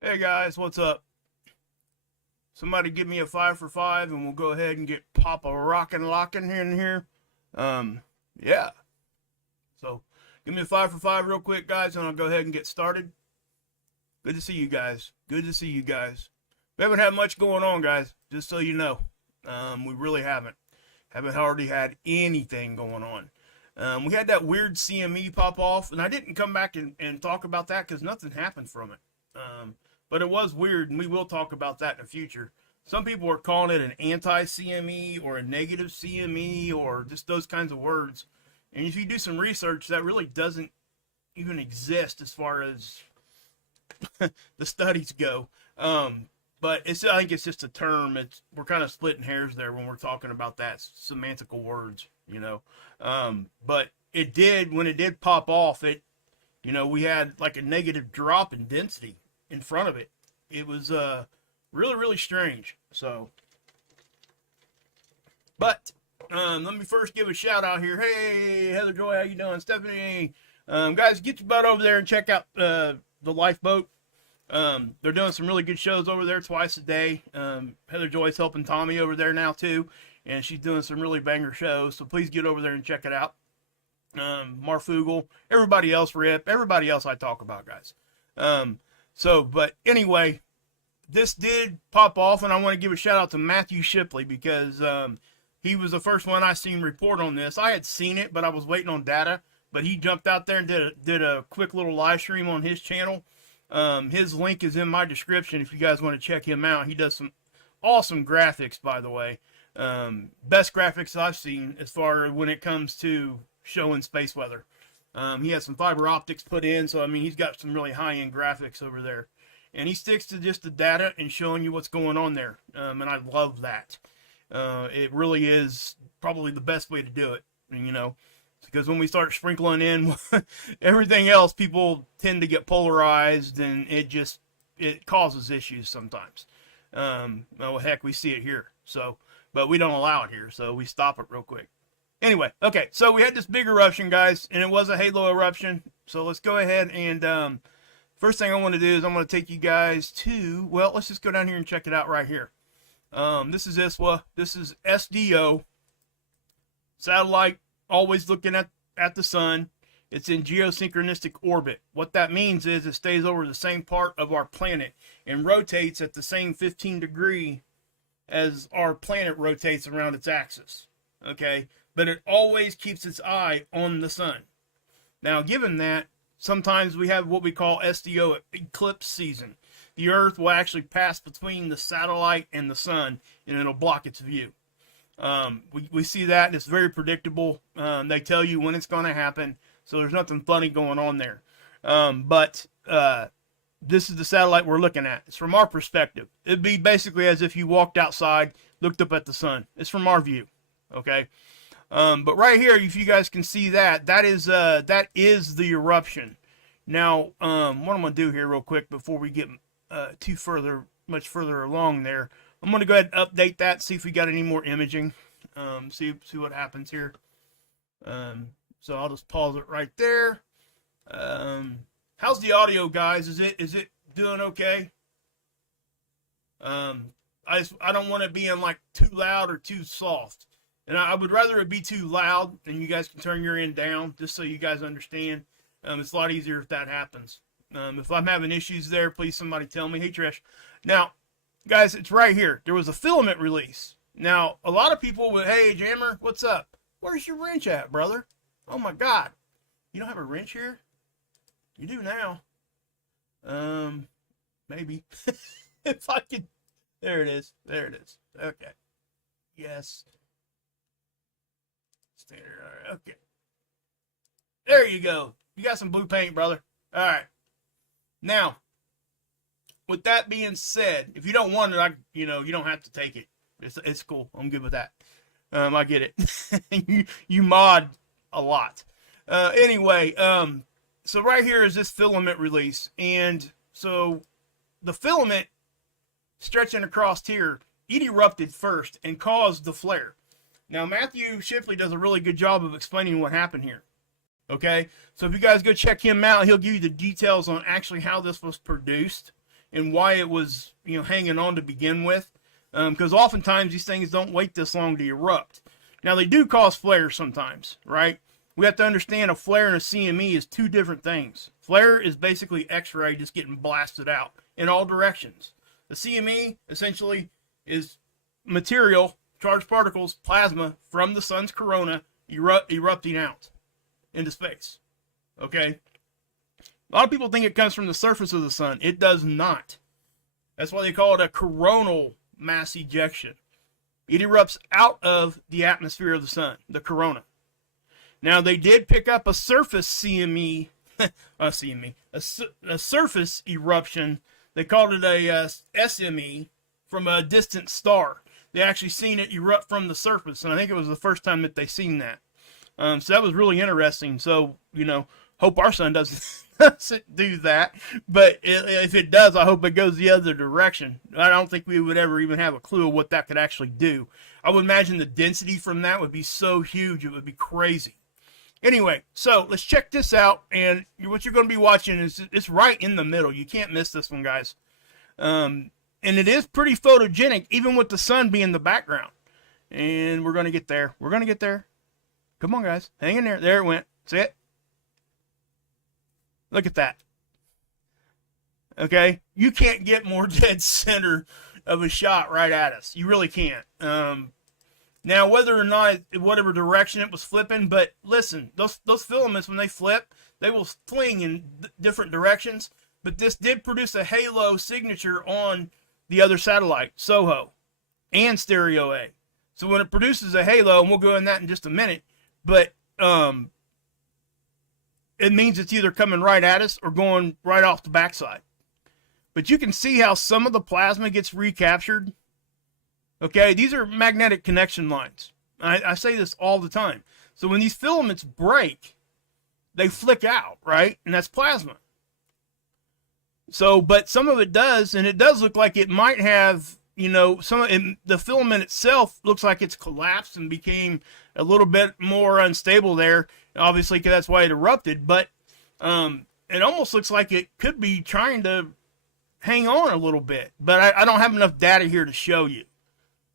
Hey guys, what's up? Somebody give me a 5 for 5 and we'll go ahead and get Papa rockin' lockin' here and here. Yeah. So, give me a 5 for 5 real quick, guys, and I'll go ahead and get started. Good to see you guys. Good to see you guys. We haven't had much going on, guys, just so you know. We really haven't. Haven't hardly had anything going on. We had that weird CME pop off, and I didn't come back and talk about that because nothing happened from it. But it was weird, and we will talk about that in the future. Some people are calling it an anti-CME or a negative CME or just those kinds of words. And if you do some research, that really doesn't even exist as far as the studies go. But I think it's just a term. We're kind of splitting hairs there when we're talking about that semantical words, you know. But when it did pop off, we had like a negative drop in density in front of it. It was really, really strange. So, but let me first give a shout out here. Hey, Heather Joy, how you doing? Stephanie, guys, get your butt over there and check out the Lifeboat. They're doing some really good shows over there twice a day. Heather Joy's helping Tommy over there now too, and she's doing some really banger shows. So please get over there and check it out. Marfugel, everybody else, Rip, everybody else I talk about, guys. But anyway, this did pop off, and I want to give a shout out to Matthew Shipley because he was the first one I seen report on this. I had seen it, but I was waiting on data. But he jumped out there and did a quick little live stream on his channel. His link is in my description if you guys want to check him out. He does some awesome graphics, by the way. Best graphics I've seen as far as when it comes to showing space weather. He has some fiber optics put in, so I mean he's got some really high-end graphics over there, and he sticks to just the data and showing you what's going on there, and I love that. It really is probably the best way to do it, because when we start sprinkling in everything else, people tend to get polarized, and it causes issues sometimes. Oh heck, we see it here, but we don't allow it here, so we stop it real quick. Anyway, okay, so we had this big eruption, guys, and it was a halo eruption. So let's go ahead and first thing I want to do is I'm going to take you guys to, well, let's just go down here and check it out right here. This is ISWA. This is SDO. Satellite, always looking at the sun. It's in geosynchronistic orbit. What that means is it stays over the same part of our planet and rotates at the same 15 degree as our planet rotates around its axis. Okay? But it always keeps its eye on the sun. Now, given that, sometimes we have what we call SDO eclipse season. The Earth will actually pass between the satellite and the sun, and it'll block its view. We see that, and it's very predictable. They tell you when it's going to happen, so there's nothing funny going on there. But this is the satellite we're looking at. It's from our perspective. It'd be basically as if you walked outside, looked up at the sun. It's from our view, okay? But right here, if you guys can see that is the eruption. Now, what I'm going to do here real quick before we get much further along there, I'm going to go ahead and update that, see if we got any more imaging, see what happens here. So I'll just pause it right there. How's the audio, guys? Is it doing okay? I don't want it being like too loud or too soft. And I would rather it be too loud, and you guys can turn your end down, just so you guys understand. It's a lot easier if that happens. If I'm having issues there, please somebody tell me. Hey, Trish. Now, guys, it's right here. There was a filament release. Now, a lot of people would, hey, Jammer, what's up? Where's your wrench at, brother? Oh, my God. You don't have a wrench here? You do now. Maybe. If I could. There it is. There it is. Okay. Yes. Standard. Okay. There you go. You got some blue paint, brother. All right. Now, with that being said, if you don't want it, you don't have to take it. It's cool. I'm good with that. I get it. you mod a lot. Anyway, so right here is this filament release, and so the filament stretching across here, it erupted first and caused the flare. Now, Matthew Shipley does a really good job of explaining what happened here. Okay, so if you guys go check him out, he'll give you the details on actually how this was produced and why it was, hanging on to begin with. Because oftentimes these things don't wait this long to erupt. Now, they do cause flares sometimes, right? We have to understand a flare and a CME is two different things. Flare is basically X-ray just getting blasted out in all directions. The CME essentially is material, charged particles, plasma from the sun's corona erupting out into space. Okay? A lot of people think it comes from the surface of the sun. It does not. That's why they call it a coronal mass ejection. It erupts out of the atmosphere of the sun, the corona. Now, they did pick up a surface CME, a surface eruption. They called it a SME from a distant star. They actually seen it erupt from the surface, and I think it was the first time that they seen that. So that was really interesting. So, hope our sun doesn't do that. But if it does, I hope it goes the other direction. I don't think we would ever even have a clue of what that could actually do. I would imagine the density from that would be so huge, it would be crazy. Anyway, so let's check this out. And what you're going to be watching is it's right in the middle. You can't miss this one, guys. And it is pretty photogenic, even with the sun being the background. And we're going to get there. We're going to get there. Come on, guys. Hang in there. There it went. See it? Look at that. Okay? You can't get more dead center of a shot right at us. You really can't. Now, whether or not, whatever direction it was flipping, but listen, those filaments, when they flip, they will fling in different directions. But this did produce a halo signature on the other satellite, SOHO, and Stereo A. So when it produces a halo, and we'll go in that in just a minute, but it means it's either coming right at us or going right off the backside. But you can see how some of the plasma gets recaptured. Okay, these are magnetic connection lines. I say this all the time. So when these filaments break, they flick out, right? And that's plasma. So, but some of it does, and it does look like it might have, some of it, the filament itself looks like it's collapsed and became a little bit more unstable there, obviously, because that's why it erupted. But it almost looks like it could be trying to hang on a little bit. But I don't have enough data here to show you,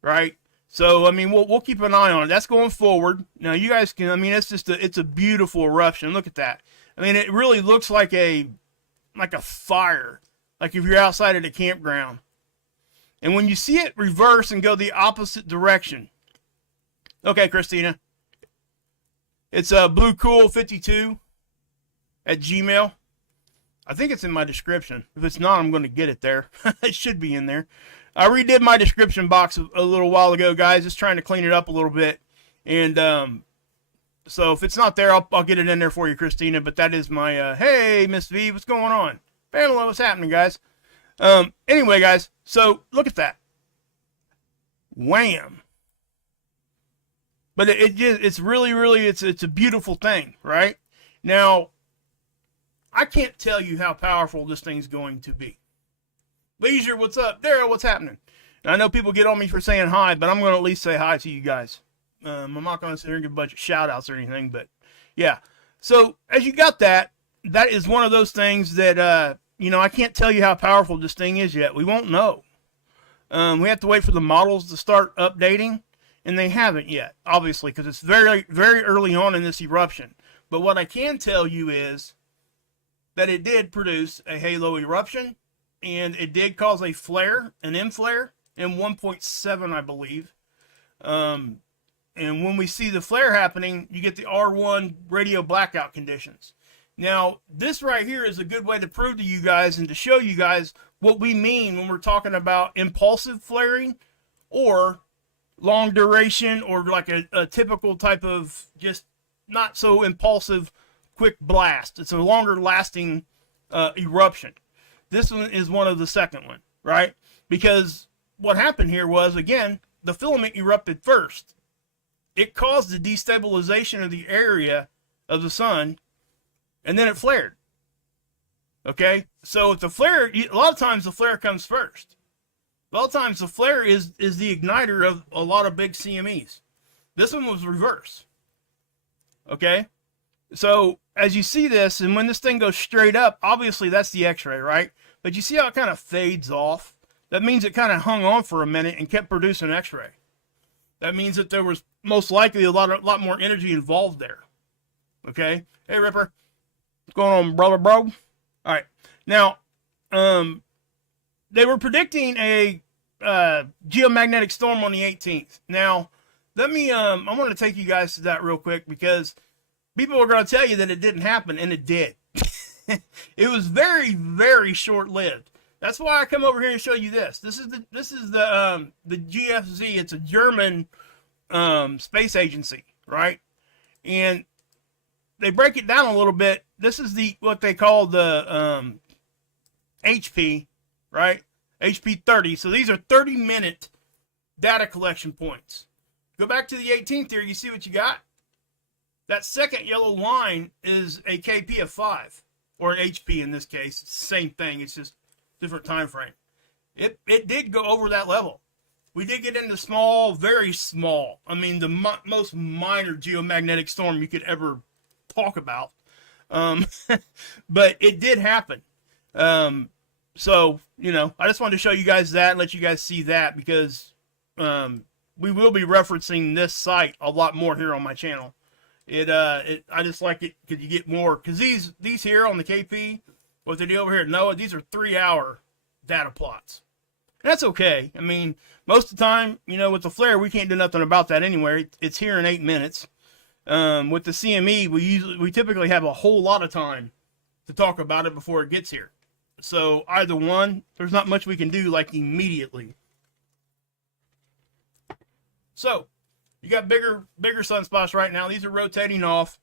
right? So, we'll keep an eye on it. That's going forward. Now, you guys can, it's a beautiful eruption. Look at that. It really looks like a fire, like if you're outside at a campground. And when you see it reverse and go the opposite direction. Okay, Christina. It's bluecool52 at Gmail. I think it's in my description. If it's not, I'm going to get it there. It should be in there. I redid my description box a little while ago, guys. Just trying to clean it up a little bit. And so if it's not there, I'll get it in there for you, Christina. But that is my, hey, Miss V, what's going on? Pamela, what's happening, guys? Anyway, guys, so look at that. Wham. But it's really, really, it's a beautiful thing, right? Now, I can't tell you how powerful this thing's going to be. Leisure, what's up? Daryl, what's happening? Now, I know people get on me for saying hi, but I'm going to at least say hi to you guys. I'm not going to sit here and give a bunch of shout outs or anything, but yeah. So as you got that is one of those things that, I can't tell you how powerful this thing is yet. We won't know. We have to wait for the models to start updating, and they haven't yet, obviously, because it's very, very early on in this eruption. But what I can tell you is that it did produce a halo eruption, and it did cause a flare, an M flare, in 1.7, I believe. And when we see the flare happening, you get the R1 radio blackout conditions. Now, this right here is a good way to prove to you guys and to show you guys what we mean when we're talking about impulsive flaring or long duration or like a typical type of just not so impulsive quick blast. It's a longer lasting Eruption. This one is one of the second one, right? Because what happened here was, again, the filament erupted first. It caused the destabilization of the area of the sun, and then it flared. Okay? So if the flare, a lot of times the flare comes first. A lot of times the flare is the igniter of a lot of big CMEs. This one was reverse. Okay? So as you see this, and when this thing goes straight up, obviously that's the X-ray, right? But you see how it kind of fades off? That means it kind of hung on for a minute and kept producing X-ray. That means that there was most likely a lot more energy involved there. Okay? Hey, Ripper. What's going on, brother, bro? All right. Now, they were predicting a geomagnetic storm on the 18th. Now, let me, I want to take you guys to that real quick because people are going to tell you that it didn't happen, and it did. It was very, very short-lived. That's why I come over here and show you this. This is the GFZ. It's a German space agency, right? And they break it down a little bit. This is what they call the HP, right? HP 30. So these are 30-minute data collection points. Go back to the 18th here. You see what you got? That second yellow line is a KP of 5, or an HP in this case. It's the same thing. It's just different time frame. It did go over that level. We did get into small, very small. I mean, the most minor geomagnetic storm you could ever talk about. But it did happen. So, you know, I just wanted to show you guys that and let you guys see that because we will be referencing this site a lot more here on my channel. I just like it because you get more, because these here on the KP, what they do over here at NOAA, these are 3-hour data plots. And that's okay. I mean, most of the time, you know, with the flare, we can't do nothing about that anywhere. It's here in 8 minutes. With the CME, we typically have a whole lot of time to talk about it before it gets here. So either one, there's not much we can do like immediately. So you got bigger sunspots right now. These are rotating off.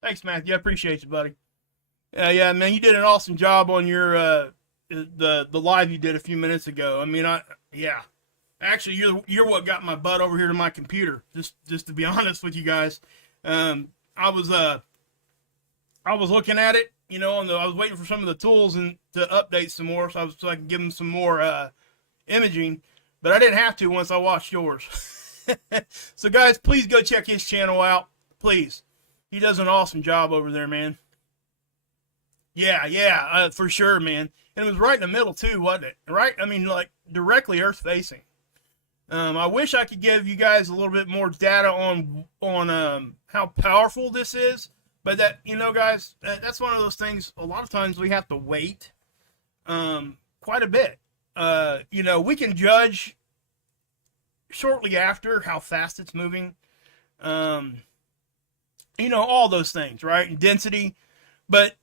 Thanks, Matthew. I appreciate you, buddy. Yeah, man, you did an awesome job on your the live you did a few minutes ago. I mean, yeah. Actually, you're what got my butt over here to my computer. Just to be honest with you guys, I was looking at it, you know, I was waiting for some of the tools and to update some more, so I could give them some more imaging, but I didn't have to once I watched yours. So guys, please go check his channel out, please. He does an awesome job over there, man. Yeah, for sure, man. And it was right in the middle too, wasn't it? Right? I mean, like directly Earth facing. I wish I could give you guys a little bit more data on how powerful this is, but that, you know, guys, that's one of those things. A lot of times we have to wait quite a bit. You know, we can judge shortly after how fast it's moving. You know, all those things, right? And density. But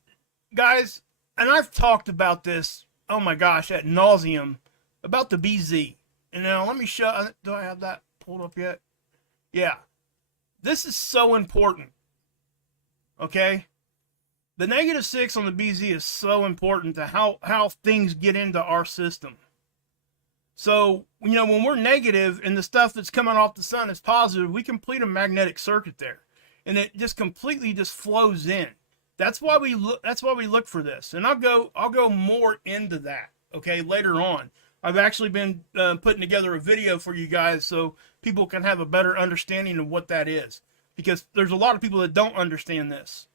guys, and I've talked about this, oh my gosh, ad nauseum, about the BZ. And now let me show, do I have that pulled up yet? Yeah. This is so important. Okay? The -6 on the BZ is so important to how things get into our system. So, you know, when we're negative and the stuff that's coming off the sun is positive, we complete a magnetic circuit there. And it just completely just flows in. That's why we look for this. And I'll go more into that, okay, later on. I've actually been putting together a video for you guys so people can have a better understanding of what that is. Because there's a lot of people that don't understand this.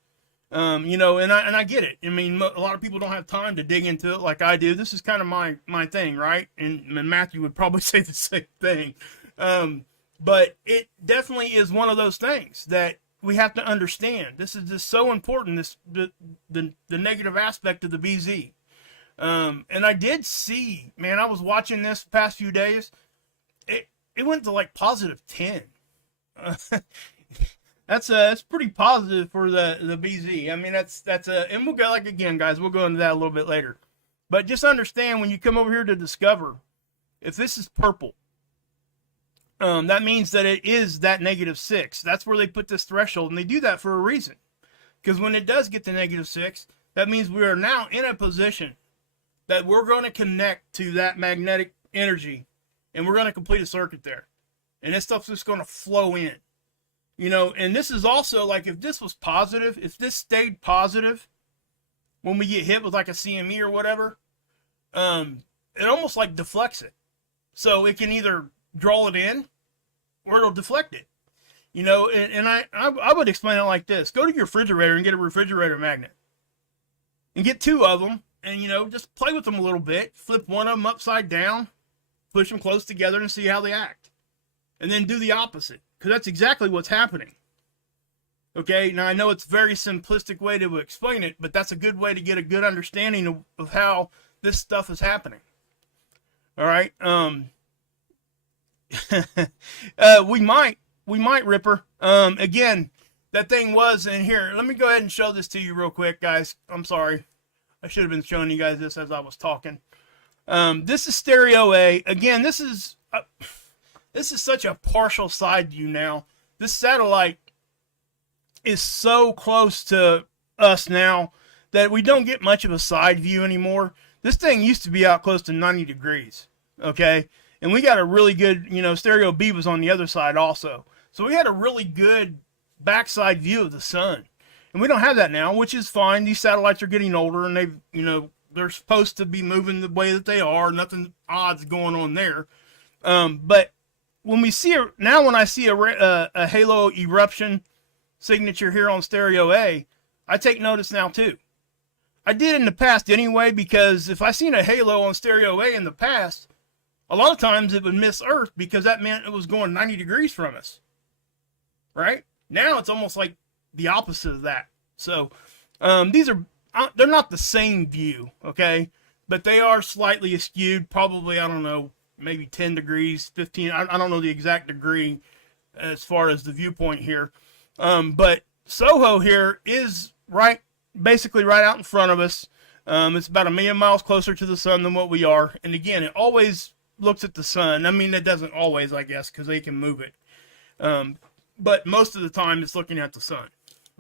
You know, and I get it. I mean, a lot of people don't have time to dig into it like I do. This is kind of my thing, right? And Matthew would probably say the same thing. But it definitely is one of those things that we have to understand. This is just so important, the negative aspect of the BZ. And I did see, man, I was watching this the past few days. It went to like +10. That's pretty positive for the BZ. I mean, and we'll go, like, again, guys, we'll go into that a little bit later. But just understand when you come over here to discover, if this is purple, that means that it is that -6. That's where they put this threshold, and they do that for a reason. Because when it does get to -6, that means we are now in a position that we're going to connect to that magnetic energy, and we're going to complete a circuit there. And this stuff's just going to flow in. And this is also like, if this was positive, if this stayed positive when we get hit with like a CME or whatever, it almost like deflects it. So it can either draw it in or it'll deflect it. And I would explain it like this. Go to your refrigerator and get a refrigerator magnet. And get 2 of them and, just play with them a little bit. Flip one of them upside down, push them close together and see how they act. And then do the opposite, because that's exactly what's happening. Okay, now I know it's a very simplistic way to explain it, but that's a good way to get a good understanding of how this stuff is happening. All right, we might, Ripper. Again, that thing was in here. Let me go ahead and show this to you real quick, guys. I'm sorry. I should have been showing you guys this as I was talking. This is stereo A. Again, this is such a partial side view now. This satellite is so close to us now that we don't get much of a side view anymore. This thing used to be out close to 90 degrees, okay? And we got a really good, stereo B was on the other side also. So we had a really good backside view of the sun. And we don't have that now, which is fine. These satellites are getting older, and they're supposed to be moving the way that they are. Nothing odd's going on there. But when we see when I see a halo eruption signature here on stereo A, I take notice now too. I did in the past anyway, because if I seen a halo on stereo A in the past, a lot of times it would miss Earth because that meant it was going 90 degrees from us. Right? Now it's almost like the opposite of that. So they're not the same view, okay? But they are slightly askewed, probably, I don't know, maybe 10 degrees, 15. I don't know the exact degree as far as the viewpoint here. But Soho here is basically right out in front of us. It's about 1 million miles closer to the sun than what we are. And again, it always looks at the sun. I mean, it doesn't always, I guess, because they can move it. But most of the time it's looking at the sun.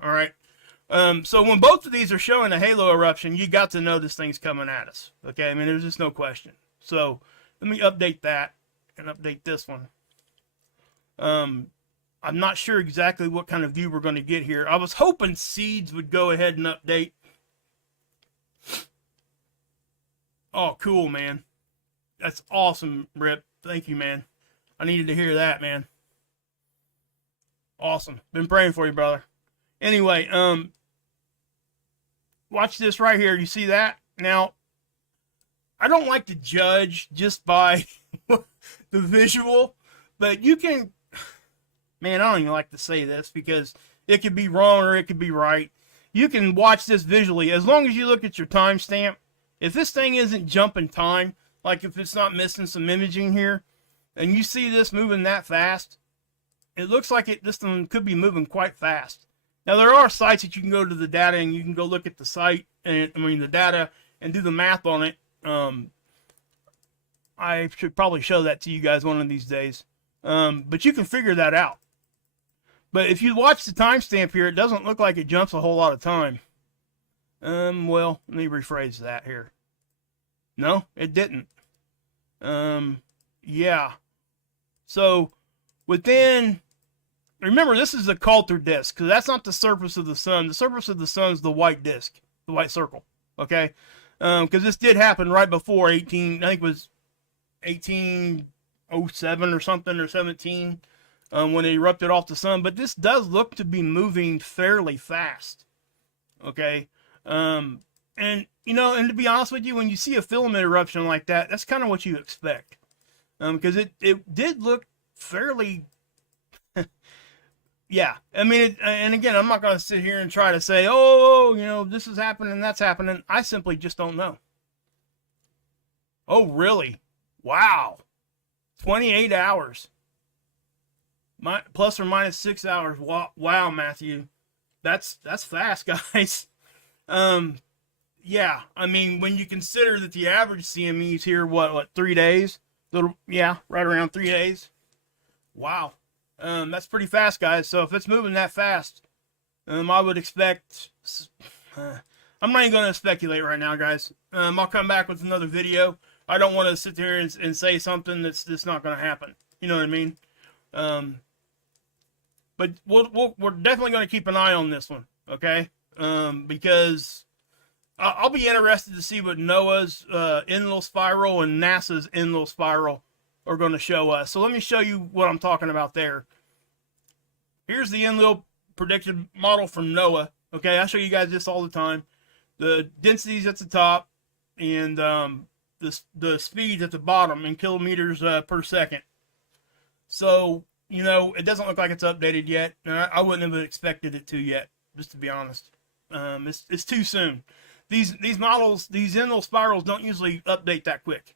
All right. So when both of these are showing a halo eruption, you got to know this thing's coming at us. Okay. I mean, there's just no question. So let me update that and update this one. I'm not sure exactly what kind of view we're going to get here. I was hoping Seeds would go ahead and update. Oh, cool, man. That's awesome, Rip. Thank you, man. I needed to hear that, man. Awesome. Been praying for you, brother. Anyway, watch this right here. You see that? Now, I don't like to judge just by the visual, but you can, man, I don't even like to say this because it could be wrong or it could be right. You can watch this visually as long as you look at your timestamp. If this thing isn't jumping time, like if it's not missing some imaging here, and you see this moving that fast, it looks like this one could be moving quite fast. Now, there are sites that you can go to the data and you can go look at the site, and the data, and do the math on it. I should probably show that to you guys one of these days. But you can figure that out. But if you watch the timestamp here, it doesn't look like it jumps a whole lot of time. Well, let me rephrase that here. No, it didn't. Yeah. So, remember, this is the Coulter disk, because that's not the surface of the sun. The surface of the sun is the white disk, the white circle, okay? Because this did happen right before I think it was 1807 or something, or 17, when it erupted off the sun. But this does look to be moving fairly fast, okay? And to be honest with you, when you see a filament eruption like that, that's kind of what you expect. Because it did look fairly... Yeah, I mean, and again, I'm not going to sit here and try to say, this is happening, that's happening. I simply just don't know. Oh, really? Wow. 28 hours. Plus or minus 6 hours. Wow, Matthew. That's fast, guys. Yeah, I mean, when you consider that the average CME is here, what, 3 days? Right around 3 days. Wow. That's pretty fast, guys. So if it's moving that fast, I would expect... I'm not even going to speculate right now, guys. I'll come back with another video. I don't want to sit there and say something that's not going to happen. You know what I mean? But we're definitely going to keep an eye on this one, okay? Because I'll be interested to see what NOAA's Enlil spiral and NASA's Enlil spiral are going to show us. So let me show you what I'm talking about there. Here's the Enlil predicted model from NOAA. Okay, I show you guys this all the time. The densities at the top and the speeds at the bottom in kilometers per second. So, you know, it doesn't look like it's updated yet. And I wouldn't have expected it to yet, just to be honest. It's too soon. These models, these Enlil spirals don't usually update that quick.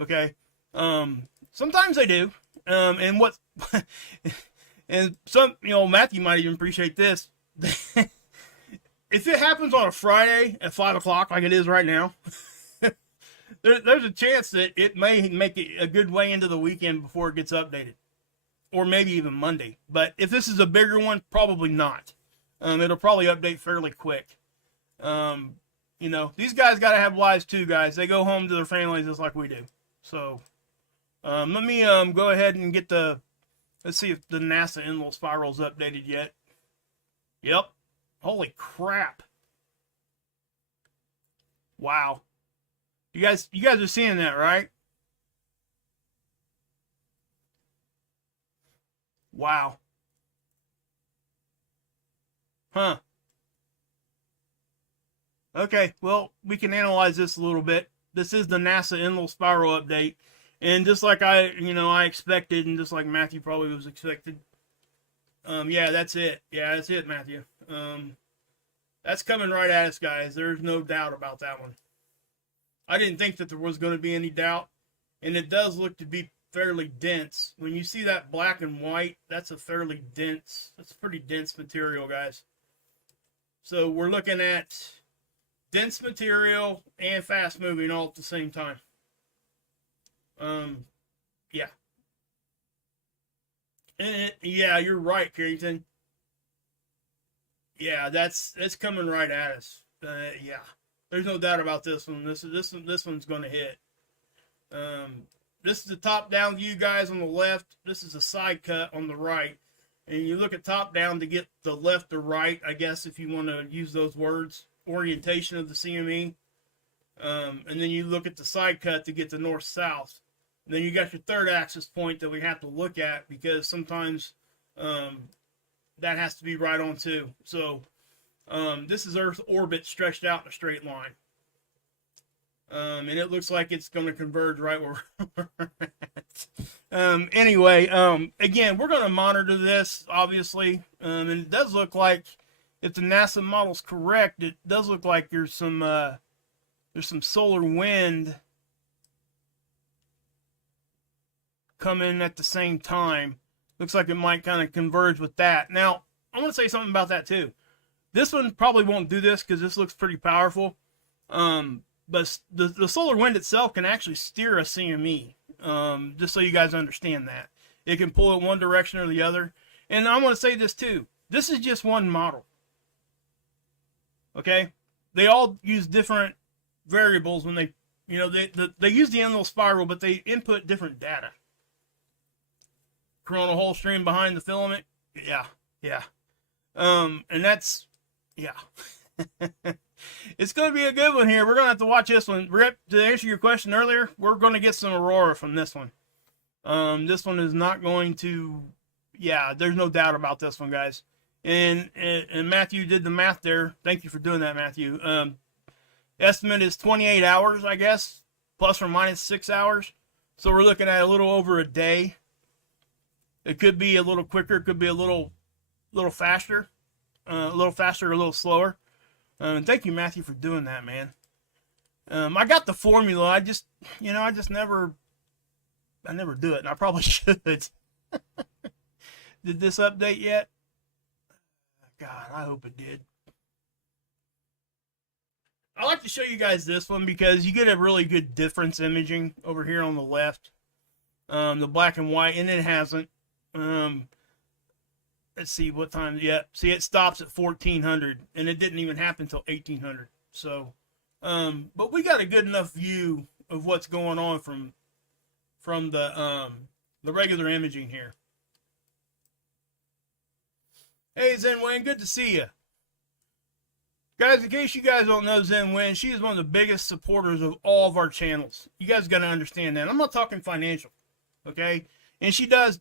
Okay? Sometimes they do. And what... and some, you know, Matthew might even appreciate this. If it happens on a Friday at 5 o'clock, like it is right now, there's a chance that it may make it a good way into the weekend before it gets updated. Or maybe even Monday. But if this is a bigger one, probably not. It'll probably update fairly quick. You know, these guys got to have lives too, guys. They go home to their families just like we do. So, let me go ahead and get the... Let's see if the NASA Enlil spiral's updated yet. Yep. Holy crap. Wow. You guys are seeing that, right? Wow. Huh. Okay, well, we can analyze this a little bit. This is the NASA Enlil spiral update. And just like I expected, and just like Matthew probably was expected. Yeah, that's it. Yeah, that's it, Matthew. That's coming right at us, guys. There's no doubt about that one. I didn't think that there was going to be any doubt. And it does look to be fairly dense. When you see that black and white, that's a pretty dense material, guys. So we're looking at dense material and fast moving all at the same time. Yeah. Yeah, you're right, Carrington. Yeah, it's coming right at us. Yeah, there's no doubt about this one. This one's going to hit. This is the top-down view, guys, on the left. This is a side cut on the right. And you look at top-down to get the left or right, I guess, if you want to use those words. Orientation of the CME. And then you look at the side cut to get the north-south. And then you got your third axis point that we have to look at because sometimes that has to be right on too. So this is Earth's orbit stretched out in a straight line. And it looks like it's going to converge right where we're at. Anyway, again, we're going to monitor this, obviously. And it does look like, if the NASA model's correct, it does look like there's some solar wind coming at the same time. Looks like it might kind of converge with that. Now, I want to say something about that too. This one probably won't do this because this looks pretty powerful. But the solar wind itself can actually steer a CME. Just so you guys understand that. It can pull it one direction or the other. And I want to say this too. This is just one model. Okay? They all use different variables when they use the Enlil spiral, but they input different data. Coronal hole stream behind the filament. Yeah. And that's, yeah. It's going to be a good one here. We're going to have to watch this one. Rip, to answer your question earlier, we're going to get some aurora from this one. This one is not going to, yeah, there's no doubt about this one, guys. And Matthew did the math there. Thank you for doing that, Matthew. Estimate is 28 hours, I guess, plus or minus 6 hours. So we're looking at a little over a day. It could be a little quicker. It could be a little faster. A little faster or a little slower. And thank you, Matthew, for doing that, man. I got the formula. I never do it, and I probably should. Did this update yet? God, I hope it did. I like to show you guys this one because you get a really good difference imaging over here on the left. The black and white, and it hasn't. Let's see what time. Yeah, see, it stops at 1400, and it didn't even happen until 1800. So, but we got a good enough view of what's going on from the regular imaging here. Hey, Zen Wayne, good to see you. Guys, in case you guys don't know Zen Wayne, she is one of the biggest supporters of all of our channels. You guys got to understand that. I'm not talking financial, okay? And she does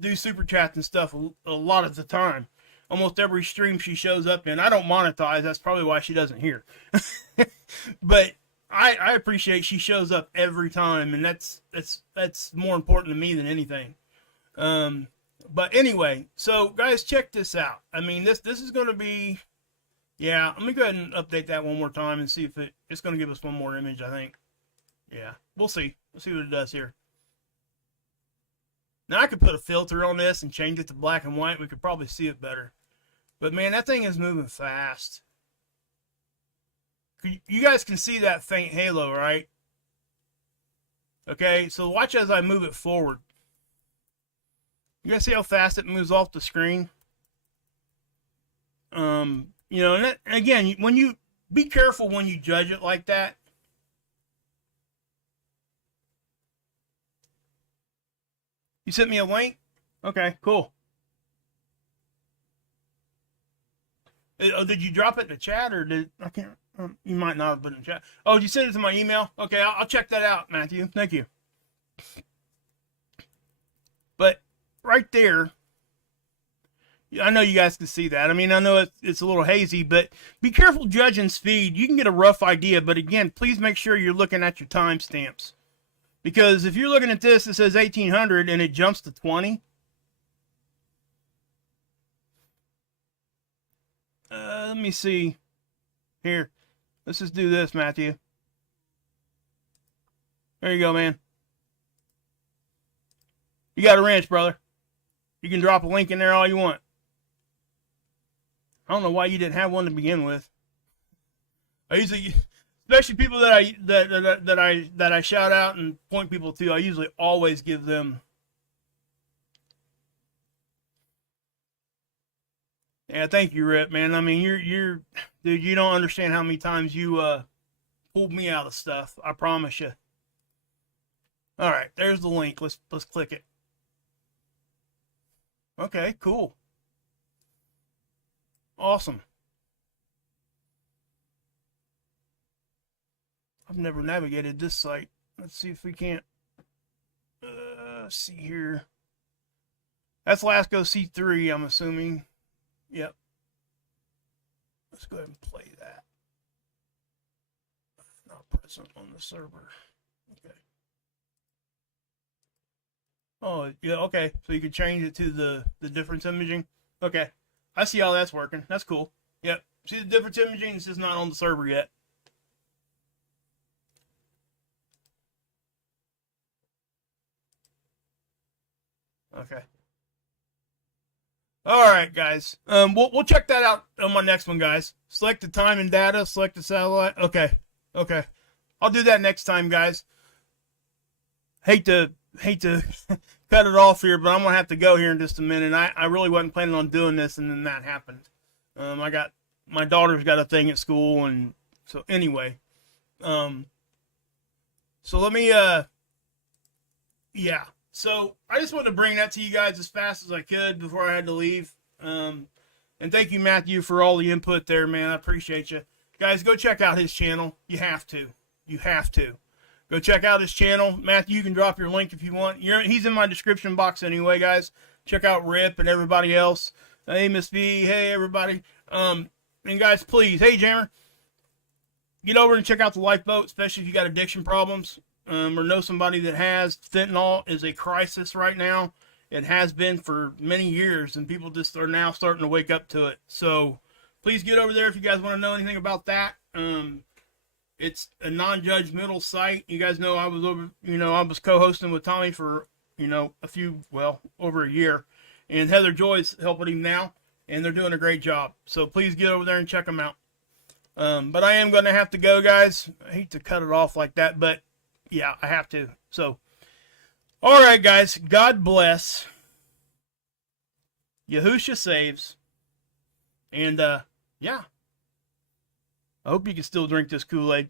do super chats and stuff a lot of the time. Almost every stream she shows up in. I don't monetize. That's probably why she doesn't hear. But I appreciate she shows up every time, and that's more important to me than anything. But anyway, so guys, check this out. I mean, this is going to be, yeah, let me go ahead and update that one more time and see if it's going to give us one more image, I think. Yeah, we'll see. We'll see what it does here. Now, I could put a filter on this and change it to black and white. We could probably see it better. But, man, that thing is moving fast. You guys can see that faint halo, right? Okay, so watch as I move it forward. You guys see how fast it moves off the screen? You know, and again, when you be careful when you judge it like that. You sent me a link? Okay, cool. Oh, did you drop it in the chat, or did I can't? You might not have put it in the chat. Oh, did you send it to my email? Okay, I'll check that out, Matthew. Thank you. But right there, I know you guys can see that. I mean, I know it's a little hazy, but be careful judging speed. You can get a rough idea, but again, please make sure you're looking at your timestamps. Because if you're looking at this, it says 1800 and it jumps to 20. Let me see. Here, let's just do this, Matthew. There you go, man. You got a wrench, brother. You can drop a link in there all you want. I don't know why you didn't have one to begin with. I usually, especially people that I shout out and point people to, I usually always give them. Yeah, thank you, Rip, man. I mean, you're dude, you don't understand how many times you pulled me out of stuff. I promise you. All right, there's the link. Let's click it. Okay, cool. Awesome. I've never navigated this site. Let's see if we can't see here. That's Lasco C3, I'm assuming. Yep. Let's go ahead and play that. Not present on the server. Okay. Oh, yeah, okay. So you could change it to the difference imaging. Okay. I see how that's working. That's cool. Yep. See the difference imaging? It's just not on the server yet. Okay. All right, guys. We'll check that out on my next one, guys. Select the time and data. Select the satellite. Okay. Okay. I'll do that next time, guys. Hate to cut it off here, but I'm gonna have to go here in just a minute. I really wasn't planning on doing this, and then that happened. My daughter's got a thing at school, and so anyway. So let me yeah. So I just wanted to bring that to you guys as fast as I could before I had to leave. And thank you, Matthew, for all the input there, man. I appreciate you. Guys, go check out his channel. You have to. You have to. Go check out his channel. Matthew, you can drop your link if you want. He's in my description box anyway, guys. Check out Rip and everybody else. Hey, Miss V. Hey, everybody. And guys, please, hey, Jammer, get over and check out the Lifeboat, especially if you got addiction problems. Or know somebody that has. Fentanyl is a crisis right now. It has been for many years, and people just are now starting to wake up to it. So please get over there if you guys want to know anything about that. It's a non-judgmental site. You guys know I was co-hosting with Tommy for over a year, and Heather Joy's helping him now, and they're doing a great job. So please get over there and check them out. But I am going to have to go, guys. I hate to cut it off like that, but yeah, I have to. So, all right, guys. God bless. Yahusha saves. And, yeah. I hope you can still drink this Kool-Aid.